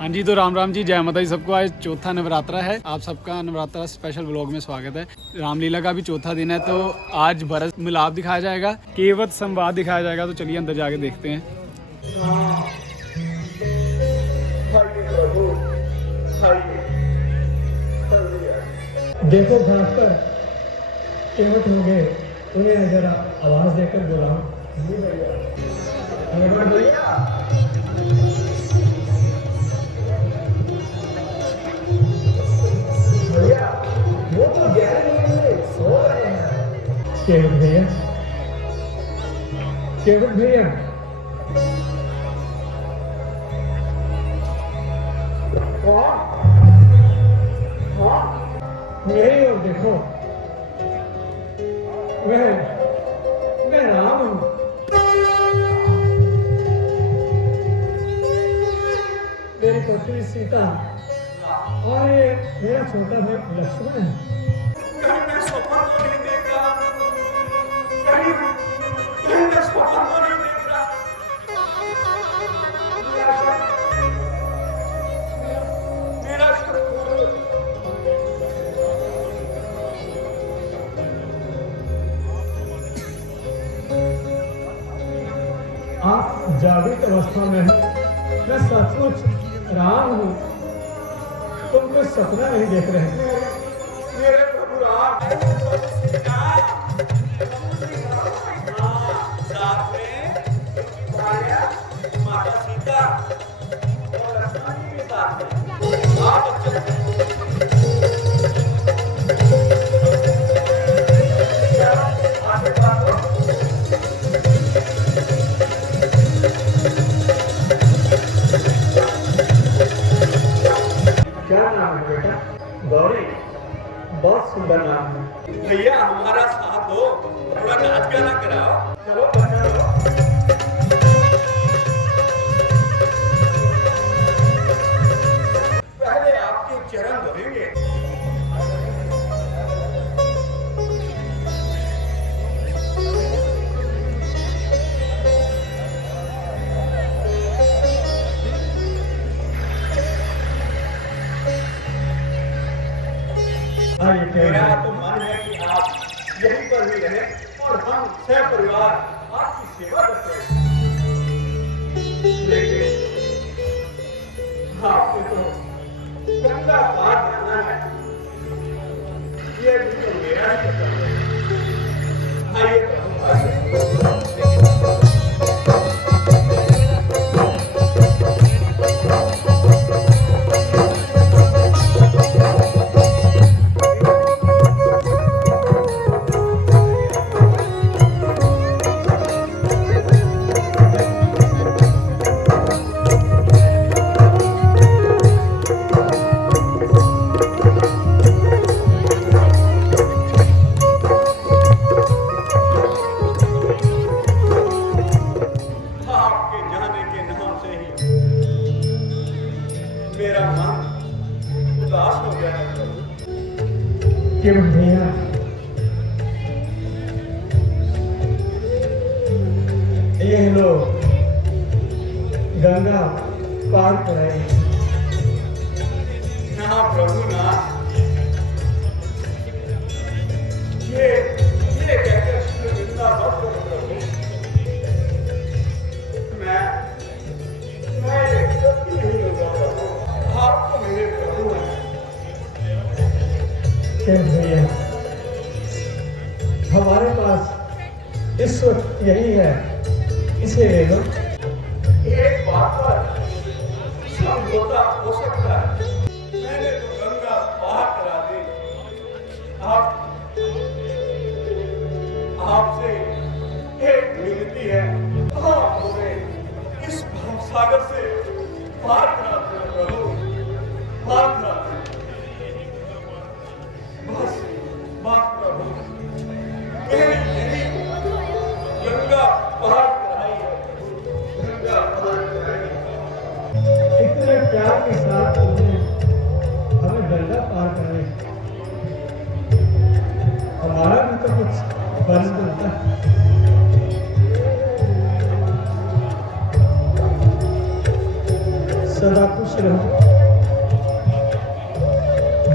हाँ जी, तो राम राम जी, जय माता जी सबको। आज चौथा नवरात्रा है। आप सबका नवरात्रा स्पेशल व्लॉग में स्वागत है। रामलीला का भी चौथा दिन है, तो आज भरत मिलाप दिखाया जाएगा, केवट संवाद दिखाया जाएगा। तो चलिए अंदर जाके देखते हैं। देखो भास्कर, केवट हो गए, उन्हें जरा आवाज देकर बुलाओ। भैया वो तो गहरे नींद में सो रहे हैं। केवट भैया, केवट भैया, मेरी ओर देखो, मैं राम हूँ। मेरी पुत्री सीता और ये मेरा छोटा भाई लक्ष्मण है। कहीं मैं स्वप्न तो नहीं देख रहा, कहीं मैं स्वप्न तो नहीं देख रहा। मेरा आप जागृत अवस्था में हैं। मैं सचमुच राम हूँ, तुम कोई सपना नहीं देख रहे। मेरे प्रभु राम साथ में भार्या माता सीता और लक्ष्मण जी के साथ में आप चलते गौरी, बहुत सुंदर नाम है। भैया हमारा साथ दो, थोड़ा नाच गाना कराओ। चलो बजाओ। पहले आपके चरण धरेंगे। मेरा तो मन है कि आप यहीं पर ही रहें और हम छह परिवार आपकी सेवा करते हैं। लेकिन आपको तो गंगा पार जाना है, ये भी तो मेरा ही कर्तव्य है। आइए प्रभु, आइए। मेरा मन उदास हो गया है प्रभु। केवट भैया, ये लोग गंगा पार कराए। ना प्रभु ना, ये कहकर शुक्र वृंदा मत करो प्रभु। मैं एक सत्य नहीं होगा प्रभु, आप तो मेरे प्रभु हैं। केवट भैया, हमारे पास इस वक्त यही है, इसे ले लो। एक बात पर समझौता हो सकता है। मैंने तो गंगा पार करा दी। आपसे एक विनती है, आप हमें इस भवसागर से पार करा दो प्रभु, पार करा दो। बस प्रभु, मेरी गंगा पार कराई है, गंगा पार कराई है। इतने प्यार के साथ तुमने हमें गंगा पार करने, हमारा भी तो कुछ फर्ज बनता है। सदा खुश रहो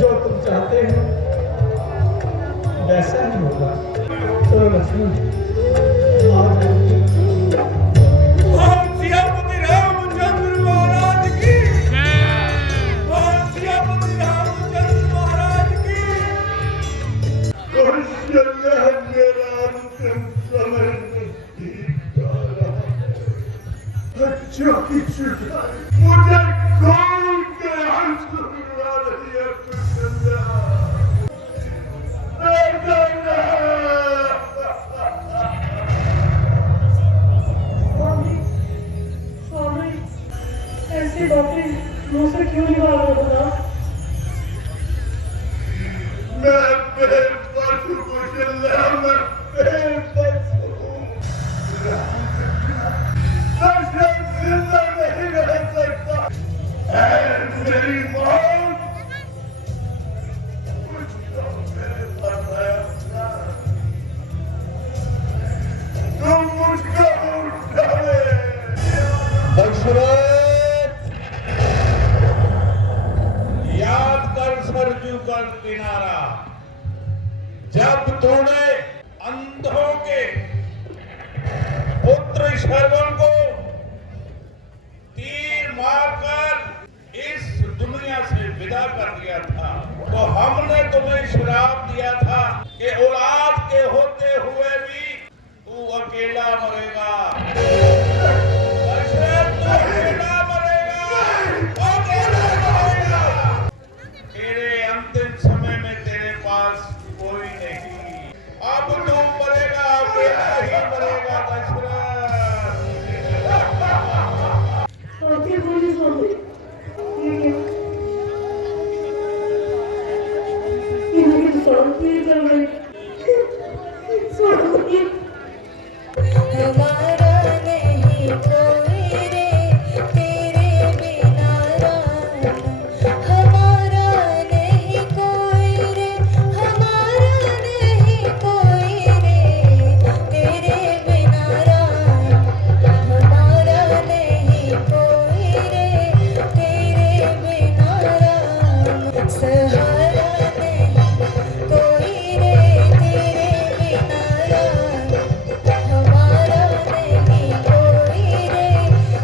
जो तुम चाहते हो वैसा ही होगा। चलो लक्ष्मण, आ जाओ। सियापति रामचंद्र महाराज की सियापति रामचंद्र महाराज की कौशल्या मेरा अंतिम समय अच्छा की चुका मुझे कौन के आंसू गिरा रही है कौशल्या। स्वामी, ऐसी बातें मुंह से क्यों निकाल रहे हो ना? मैं बेबस हूँ कौशल्या, मैं बेबस हूँ। दशरथ जिंदा नहीं रह सकता। ऐ मेरी मौत, कुछ तो मेरे पास आया। तुम मुझको उठाए। दशरथ, याद कर सरजू का किनारा, जब तूने अंधों के पुत्र श्रवण को तीर मारकर इस दुनिया से विदा कर दिया था, तो हमने तुम्हें श्राप दिया था कि औलाद के होते हुए भी तू अकेला मरेगा। दशरथ, तू अकेला मरेगा, अकेला मरेगा। तेरे अंतिम समय में तेरे पास कोई नहीं। अब तू मरेगा, अकेला ही मरेगा दशरथ। स्वामी, बोलिए स्वामी, ये मेरी शांति चल रही। स्वामी, हमारा नहीं कोई रे तेरे बिना राम, हमारा नहीं कोई रे, हमारा नहीं कोई रे तेरे बिना राम, हमारा नहीं कोई रे तेरे बिना राम, सहारा नहीं कोई रे तेरे बिना राम, हमारा नहीं कोई रे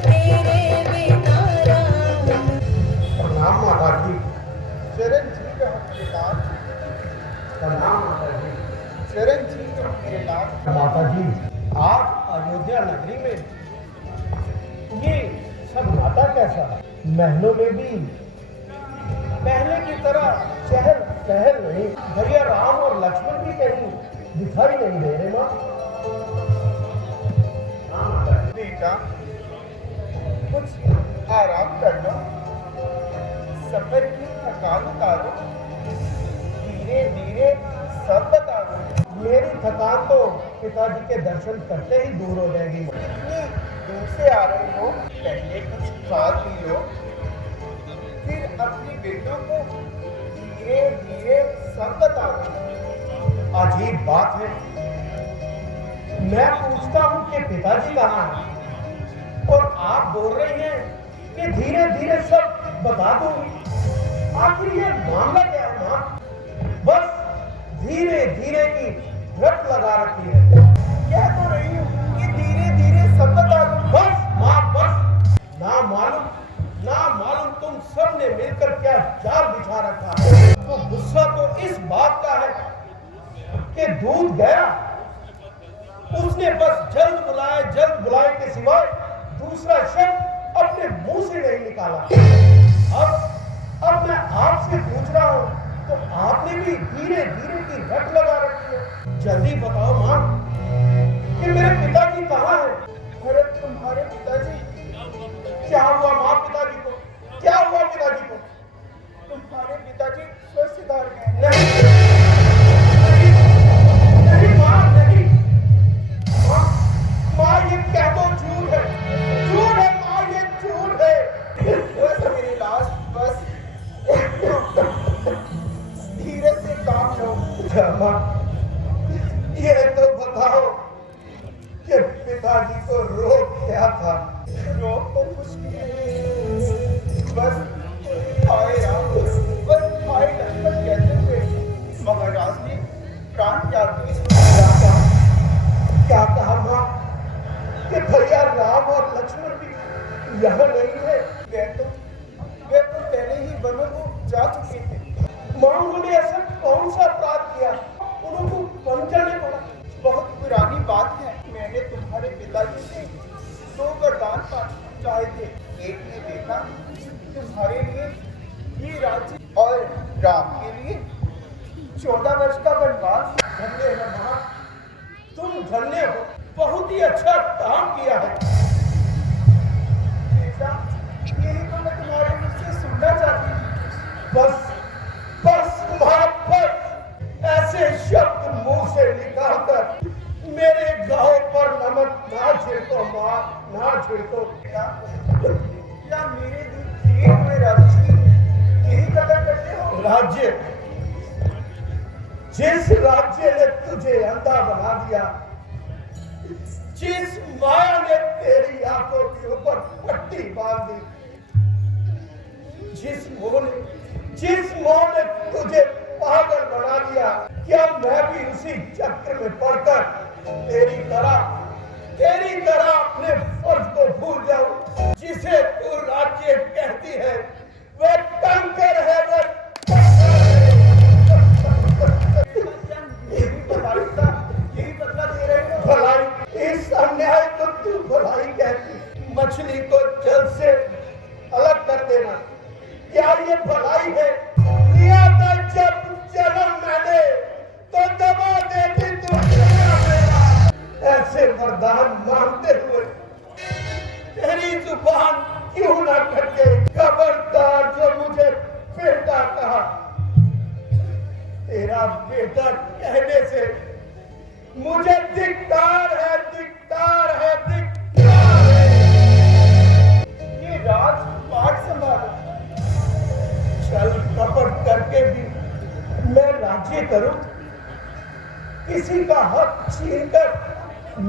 तेरे बिना राम। प्रणाम माता जी। शरण जी का मेरे लाल। प्रणाम माता जी। शरण जी का मेरे लाल। माता जी, आज अयोध्या नगरी में ये सब नाता कैसा? महलों में भी पहले की तरह चहल पहल नहीं। भैया राम और लक्ष्मण भी कहीं दिखाई नहीं दे रहे। माँ, बेटा कुछ आराम कर लो, सफर की थकान उतारो, धीरे धीरे सब बता दो। मेरी थकान तो पिताजी के दर्शन करते ही दूर हो जाएगी। इतनी दूर से आ रहे हो, पहले कुछ खा पी लो, फिर अपनी बेटों को धीरे धीरे सब बता दो। अजीब बात है, मैं पूछता हूँ कि पिताजी कहाँ हैं, और आप बोल रही हैं कि धीरे धीरे सब बता दो। आखिर ये मामला क्या है माँ? बस धीरे धीरे की रट लगा रखी है। कह तो रही हूँ कि धीरे धीरे सब बता दो। बस माँ, बस। ना मालूम तुम सब ने मिलकर क्या जाल बिछा रखा है। तो गुस्सा तो इस बात का है कि दूध गया, उसने बस जल्द बुलाए के सिवाय दूसरा शब्द अपने मुंह से नहीं निकाला। अब मैं आपसे पूछ रहा हूं तो आपने भी धीरे धीरे की रट लगा रखी है। जल्दी बताओ माँ कि मेरे पिताजी कहाँ हैं? अरे तुम्हारे पिताजी? क्या हुआ माँ पिताजी को? क्या हुआ पिताजी को? तुम्हारे पिताजी स्वस्थ सुधार गए। नहीं माँ, नहीं माँ, ये क्या तो झूठ है माँ, ये झूठ है। बस मेरी लाश, बस धीरे से काम लो। माँ, ये तो बताओ कि पिताजी को रोग क्या था? रोग तो कुछ नहीं, जा चुके थे। माओ ने ऐसा कौन सा अपराध किया उनको बन जाने पड़ा? बहुत पुरानी बात है, मैंने तुम्हारे पिताजी से 2 वरदान चाहे थे। एक ने देखा तुम्हारे लिए ये राज्य और राम के लिए 14 वर्ष का वनवास। धन्य है मां, तुम धन्य हो, बहुत ही अच्छा काम किया है। बेटा, यही तो मैं तुम्हारे मुझ से सुनना चाहती थी। बस बस मां, बस ऐसे शब्द मुंह से निकालकर मेरे गांव पर नमक ना छिड़को मां, ना छिड़को। क्या मेरे दिए हुए राज्य की यही कदर करते हो? राज्य, जिस राज्य ने तुझे अंधा बना दिया, जिस माया ने तेरी आंखों के ऊपर पट्टी बांध दी, जिस मोह ने तुझे पागल बना दिया, क्या मैं भी उसी चक्र में पड़कर तेरी तरह अपने फर्ज को भूल जाऊं? जिसे तू राज्य कहती है वह कंकर है, वह यही बदला दे रहे हो। भलाई, इस अन्याय को तू भलाई कहती? मछली को जल से अलग कर देना, क्या ये भलाई है? लिया था जब जन्म मैंने तो दबा देती तू मेरा। ऐसे वरदान मांगते हुए तेरी जुबान क्यों ना कटे? खबरदार जो मुझे बेटा कहा, तेरा बेटा कहने से मुझे धिक्कार है, धिक्कार है, धिक्कार है। ये राजपाट संभालो, छल कपट करके भी मैं राज्य करूं? किसी का हक छीनकर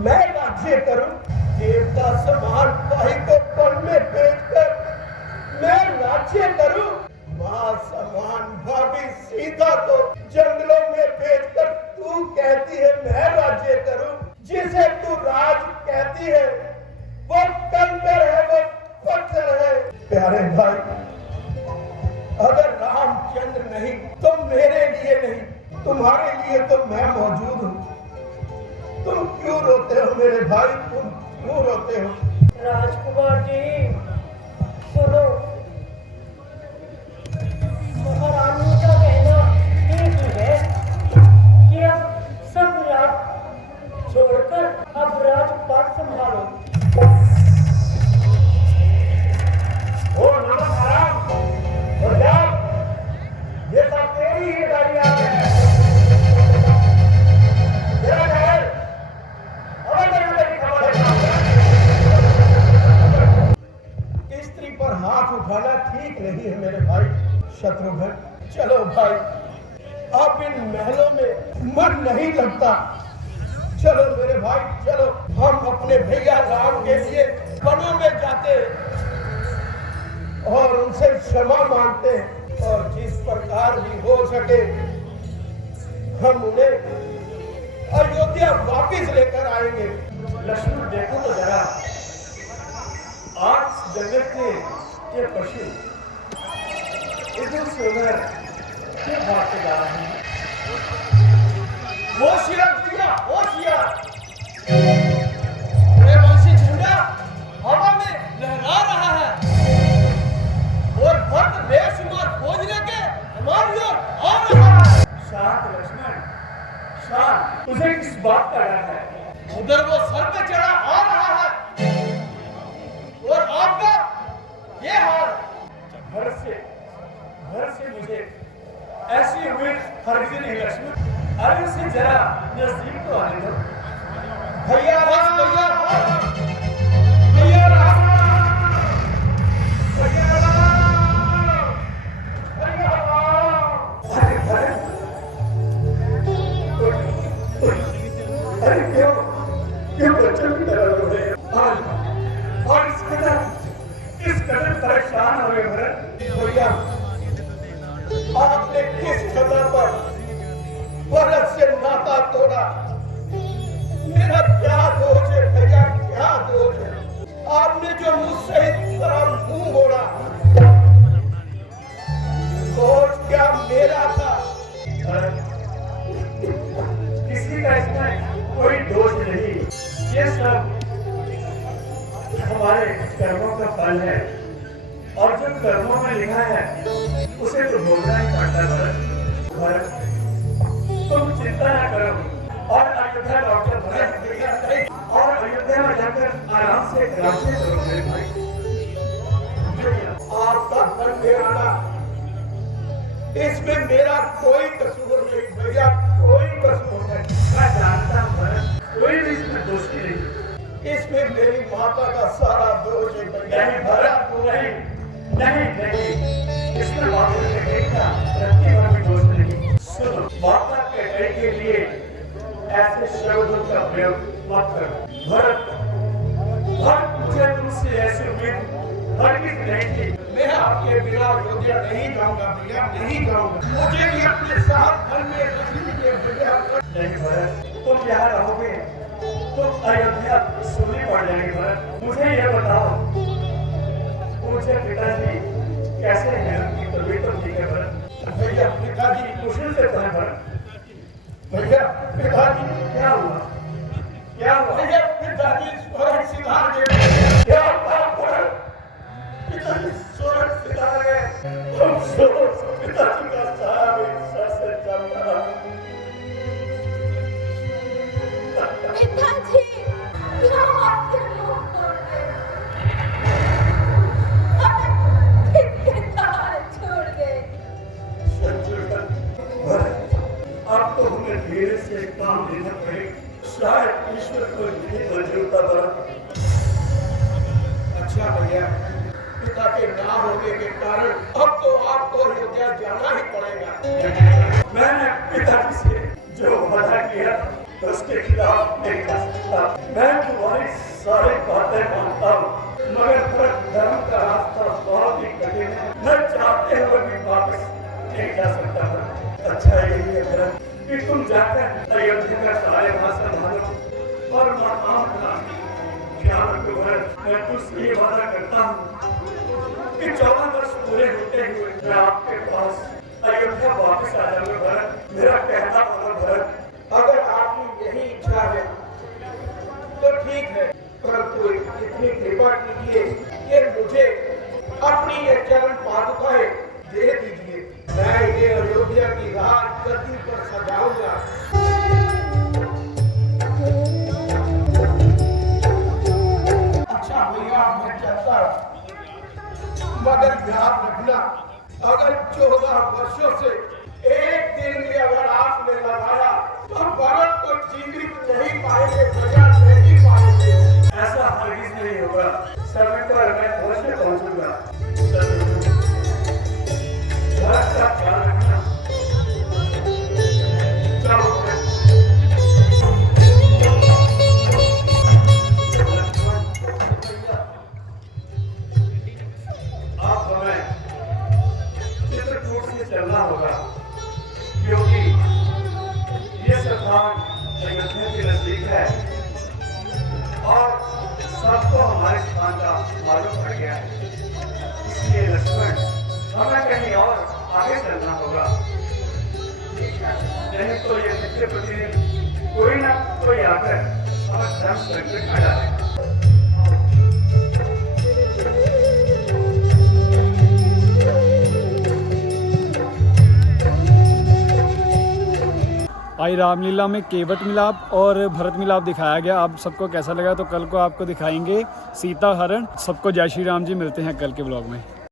मैं राज्य करूं? देवता समान भाई को पल में बेचकर मैं राज्य करूं? मां समान भाभी सीता को जंगलों में बेचकर तू कहती है मैं राज्य करूं? जिसे तू राज कहती है वो कंकर है, वो पत्थर है। प्यारे भाई, अगर रामचंद्र नहीं तो मेरे लिए नहीं, तुम्हारे लिए तो मैं मौजूद हूं। तुम क्यों रोते हो मेरे भाई, तुम क्यों रोते हो? राजकुमार जी सुनो, महारानी का कहना ठीक ही है कि अब सब राज छोड़कर अब राजपाट संभालो। ओ नमस्कार, और जाओ, ये सब तेरी ही गाड़ियां हैं। स्त्री पर हाथ उठाना ठीक नहीं है मेरे भाई शत्रुघ्न। चलो भाई, अब इन महलों में मन नहीं लगता। चलो मेरे भाई, चलो हम अपने भैया राम के लिए वनों में जाते और उनसे क्षमा मांगते हैं, और जिस प्रकार भी हो सके हम उन्हें अयोध्या वापिस लेकर आएंगे। लक्ष्मण देखो तो जरा, आज जगत के ये पशु इधर से उधर क्यों भागते जा रहे हैं? वंशी झंडा हवा में लहरा रहा है और भक्त बेशुमार फौज लेके हमारी ओर आ रहा है। शांत लक्ष्मण, शांत। तुझे किस बात का डर है? उधर वो सर पे चढ़ा आ रहा है और आपका ये हाल। घर से मुझे ऐसी उम्मीद हरगिज़ नहीं लक्ष्मण। अरे उसे जरा नजदीक तो आने दो। भैया राम, भैया राम, भैया राम, भैया राम, भैया राम। अरे क्यों बच्चों की तरह रो रहे हो? और इस कदर परेशान हो गए भरत? भैया, आपने किस कदर पर भरत से नाता तोड़ा? मेरा क्या दोष है भैया, क्या दोष है? आपने जो मुझसे इस तरह मुंह मोड़ा, और फल है और जो कर्मों में लिखा है उसे तो भोगना ही पड़ता है भरत। तुम चिंता न करो और अयोध्या डॉक्टर भरत और अयोध्या में जाकर आराम से राज्य करो मेरे भाई। आपका घर मेरा, इसमें मेरा कोई कसूर नहीं भैया, कोई कसूर नहीं। मैं जानता हूँ भरत, कोई भी इसमें दोषी नहीं। इसमें मेरी माता का सारा दोष है भैया। नहीं भरत, नहीं, इसमें माता के का प्रतिभा भी दोष नहीं। सुनो, माता के लिए ऐसे शब्दों का प्रयोग मत करो भरत। मुझे तुमसे ऐसी उम्मीद हरगिज नहीं थी। मैं आपके बिना अयोध्या नहीं जाऊंगा भैया, नहीं जाऊंगा। मुझे भी अपने साथ घर में रख लीजिए भैया। नहीं भरत, तुम यहाँ रहोगे तो अयोध्या सुनी पड़ जाएगी भरत। मुझे ये बताओ, मुझे पिताजी कैसे हैं? उनकी तबीयत तो ठीक है भरत? भैया पिताजी मुश्किल से तो है भरत। भैया पिताजी क्या हुआ? भैया पिताजी स्वर्ग सिधार गए। क्या हुआ भरत? पिताजी स्वर्ग सिधार गए। अफसोस, पिताजी का साया भी सर से चल रहा है। पिताजी क्यों आपके मुंह खोल गए? कितने तार छोड़ गए? अब तो हमें धीरे से काम लेना पड़ेगा। शायद ईश्वर को नहीं मंजूर था भरत। अच्छा भैया, पिता के ना होने के कारण अब तो आपको अयोध्या जाना ही पड़ेगा। मैंने पिताजी से जो वादा किया उसके खिलाफ नहीं कर सकता। मैं तुम्हारी सारी बातें मानता हूँ, मगर धर्म का रास्ता बहुत ही कठिन है। मैं चाहते हुए भी वापस नहीं जा सकता था। अच्छा यही है भरत कि तुम जाकर अयोध्या का सारे भाषण संभालो और माताओं का ख्याल रखो भरत। मैं तुझसे ये वादा करता हूँ कि 14 वर्ष पूरे होते हुए मैं आपके पास अयोध्या वापस आ जाऊंगा भरत। मेरा कहना मानो भरत। अगर आपकी यही इच्छा है तो ठीक है, परंतु इतनी कृपा कीजिए कि मुझे अपनी ये चरण पादुकाएं दे दीजिए। मैं ये अयोध्या की राज गद्दी पर सजाऊंगा। अच्छा भैया मैं चाहता, मगर ध्यान रखना, अगर 14 वर्षों से एक दिन भी अगर आपने लगाया तो भरत को जीवित नहीं पाएंगे, प्रजा नहीं पाएंगे। ऐसा हरगिज नहीं होगा। समय पर मैं अवश्य पहुंचूंगा। भरत का ख्याल रखना। चलो अब हमें चित्रकूट से चलना होगा, क्योंकि ये स्थान अयोध्या के नजदीक है और सबको हमारे स्थान का मालूम पड़ गया है। इसलिए लक्ष्मण, हमें कहीं और आगे चलना होगा, नहीं तो ये नित्य प्रतिदिन कोई ना कोई आकर हमें धर्म संकट में डालेगा। आई रामलीला में केवट मिलाप और भरत मिलाप दिखाया गया। आप सबको कैसा लगा तो कल को आपको दिखाएंगे सीता हरण। सबको जय श्री राम जी। मिलते हैं कल के ब्लॉग में।